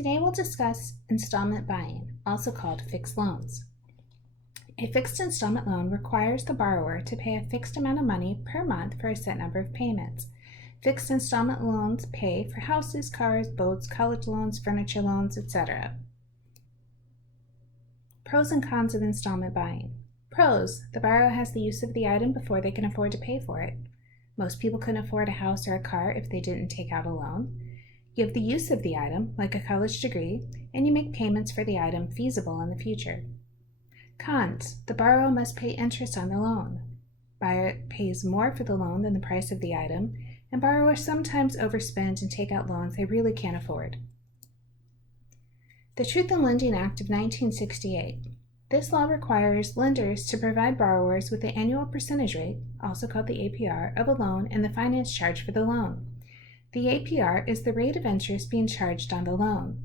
Today we'll discuss installment buying, also called fixed loans. A fixed installment loan requires the borrower to pay a fixed amount of money per month for a set number of payments. Fixed installment loans pay for houses, cars, boats, college loans, furniture loans, etc. Pros and cons of installment buying. Pros: the borrower has the use of the item before they can afford to pay for it. Most people couldn't afford a house or a car if they didn't take out a loan. You have the use of the item, like a college degree, and you make payments for the item feasible in the future. Cons: the borrower must pay interest on the loan. Buyer pays more for the loan than the price of the item, and borrowers sometimes overspend and take out loans they really can't afford. The Truth in Lending Act of 1968. This law requires lenders to provide borrowers with the annual percentage rate, also called the APR, of a loan and the finance charge for the loan. The APR is the rate of interest being charged on the loan.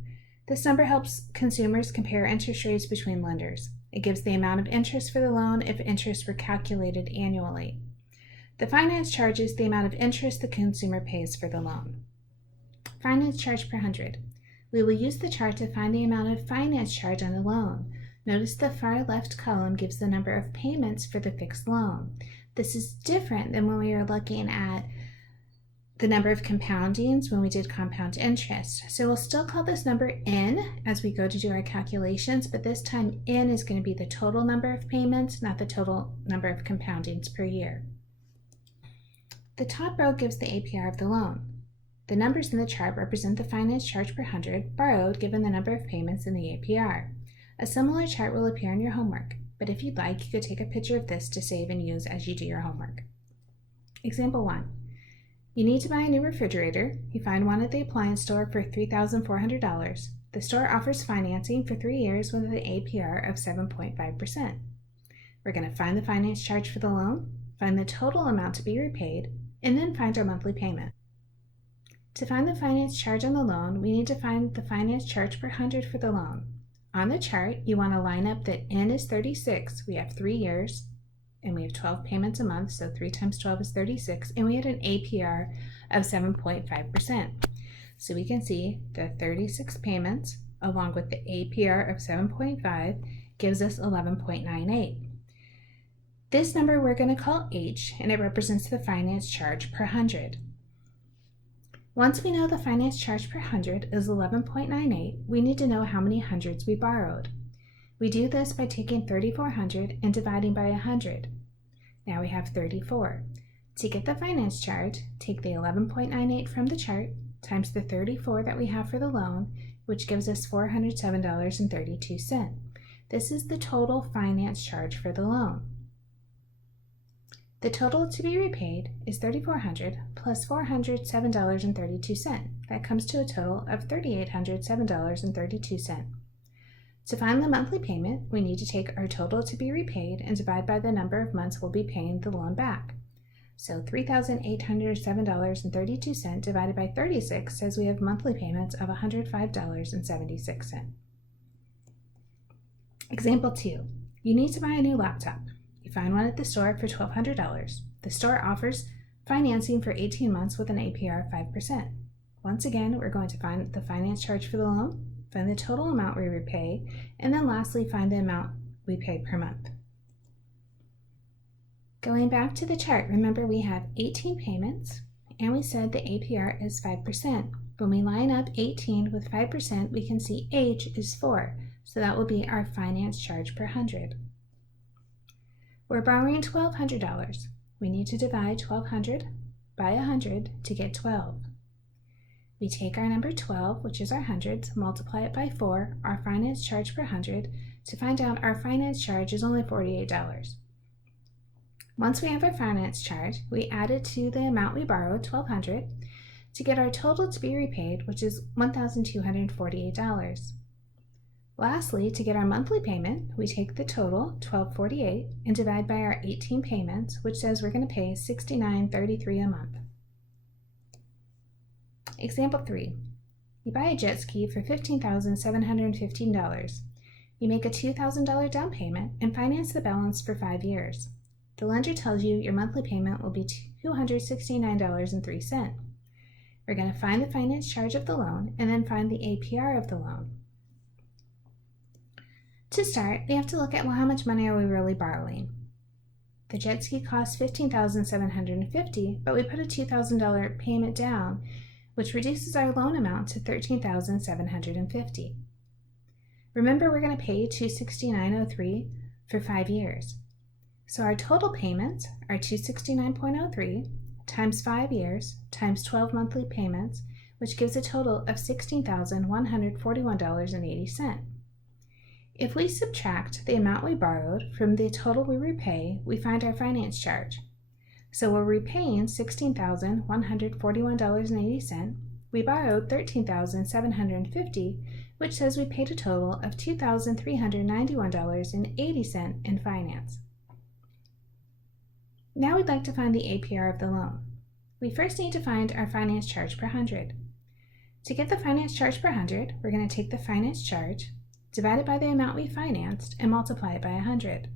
This number helps consumers compare interest rates between lenders. It gives the amount of interest for the loan if interest were calculated annually. The finance charge is the amount of interest the consumer pays for the loan. Finance charge per 100. We will use the chart to find the amount of finance charge on the loan. Notice the far left column gives the number of payments for the fixed loan. This is different than when we were looking at the number of compoundings when we did compound interest. So we'll still call this number N as we go to do our calculations, but this time N is going to be the total number of payments, not the total number of compoundings per year. The top row gives the APR of the loan. The numbers in the chart represent the finance charge per 100 borrowed given the number of payments in the APR. A similar chart will appear in your homework, but if you'd like, you could take a picture of this to save and use as you do your homework. Example 1. You need to buy a new refrigerator. You find one at the appliance store for $3,400. The store offers financing for 3 years with an APR of 7.5%. We're going to find the finance charge for the loan, find the total amount to be repaid, and then find our monthly payment. To find the finance charge on the loan, we need to find the finance charge per 100 for the loan. On the chart, you want to line up that N is 36. We have 3 years. And we have 12 payments a month, so 3 times 12 is 36, and we had an APR of 7.5%. So we can see the 36 payments, along with the APR of 7.5, gives us 11.98. This number we're going to call H, and it represents the finance charge per 100. Once we know the finance charge per 100 is 11.98, we need to know how many hundreds we borrowed. We do this by taking 3,400 and dividing by 100. Now we have 34. To get the finance charge, take the 11.98 from the chart times the 34 that we have for the loan, which gives us $407.32. This is the total finance charge for the loan. The total to be repaid is $3,400 plus $407.32. That comes to a total of $3,807.32. To find the monthly payment, we need to take our total to be repaid and divide by the number of months we'll be paying the loan back. So $3,807.32 divided by 36 says we have monthly payments of $105.76. Example 2. You need to buy a new laptop. You find one at the store for $1,200. The store offers financing for 18 months with an APR of 5%. Once again, we're going to find the finance charge for the loan, find the total amount we repay, and then lastly find the amount we pay per month. Going back to the chart, remember we have 18 payments and we said the APR is 5%. When we line up 18 with 5%, we can see H is 4, so that will be our finance charge per 100. We're borrowing $1,200. We need to divide 1,200 by 100 to get 12. We take our number 12, which is our hundreds, multiply it by 4, our finance charge per 100, to find out our finance charge is only $48. Once we have our finance charge, we add it to the amount we borrowed, $1,200, to get our total to be repaid, which is $1,248. Lastly, to get our monthly payment, we take the total, $1,248, and divide by our 18 payments, which says we're going to pay $69.33 a month. Example 3. You buy a jet ski for $15,715. You make a $2,000 down payment and finance the balance for 5 years. The lender tells you your monthly payment will be $269.03. We're going to find the finance charge of the loan and then find the APR of the loan. To start, we have to look at, well, how much money are we really borrowing? The jet ski cost $15,750, but we put a $2,000 payment down, which reduces our loan amount to $13,750. Remember, we're going to pay $269.03 for 5 years. So our total payments are $269.03 times 5 years times 12 monthly payments, which gives a total of $16,141.80. If we subtract the amount we borrowed from the total we repay, we find our finance charge. So we're repaying $16,141.80. We borrowed $13,750, which says we paid a total of $2,391.80 in finance. Now we'd like to find the APR of the loan. We first need to find our finance charge per 100. To get the finance charge per 100, we're going to take the finance charge, divide it by the amount we financed, and multiply it by 100.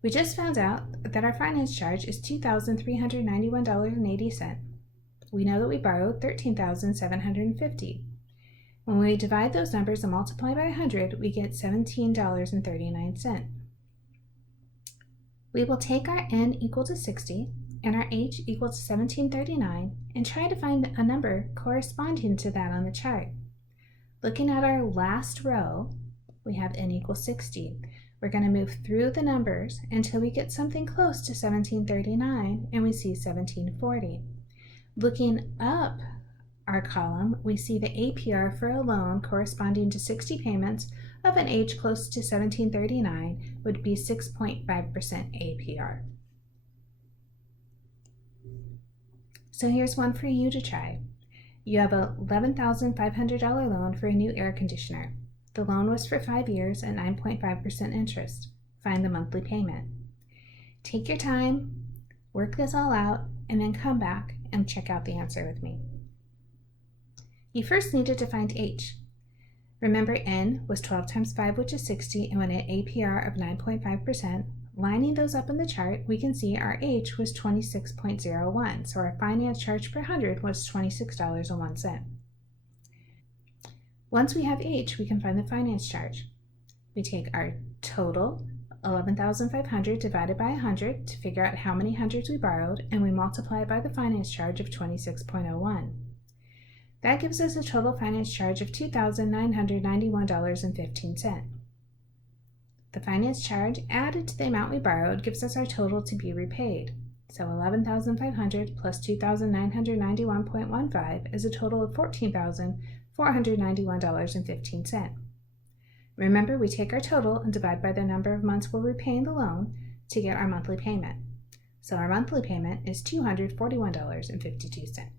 We just found out that our finance charge is $2,391.80. We know that we borrowed $13,750. When we divide those numbers and multiply by 100, we get $17.39. We will take our n equal to 60 and our h equal to 1739 and try to find a number corresponding to that on the chart. Looking at our last row, we have n equals 60. We're going to move through the numbers until we get something close to 1739 and we see 1740. Looking up our column, we see the APR for a loan corresponding to 60 payments of an age close to 1739 would be 6.5% APR. So here's one for you to try. You have a $11,500 loan for a new air conditioner. The loan was for 5 years at 9.5% interest. Find the monthly payment. Take your time, work this all out, and then come back and check out the answer with me. You first needed to find h. Remember, n was 12 times 5, which is 60, and when an APR of 9.5%. Lining those up in the chart, we can see our h was 26.01, so our finance charge per 100 was $26.01. Once we have h, we can find the finance charge. We take our total, 11,500 divided by 100 to figure out how many hundreds we borrowed, and we multiply it by the finance charge of 26.01. That gives us a total finance charge of $2,991.15. The finance charge added to the amount we borrowed gives us our total to be repaid. So 11,500 plus 2,991.15 is a total of $14,491.15. Remember, we take our total and divide by the number of months we're repaying the loan to get our monthly payment. So our monthly payment is $241.52.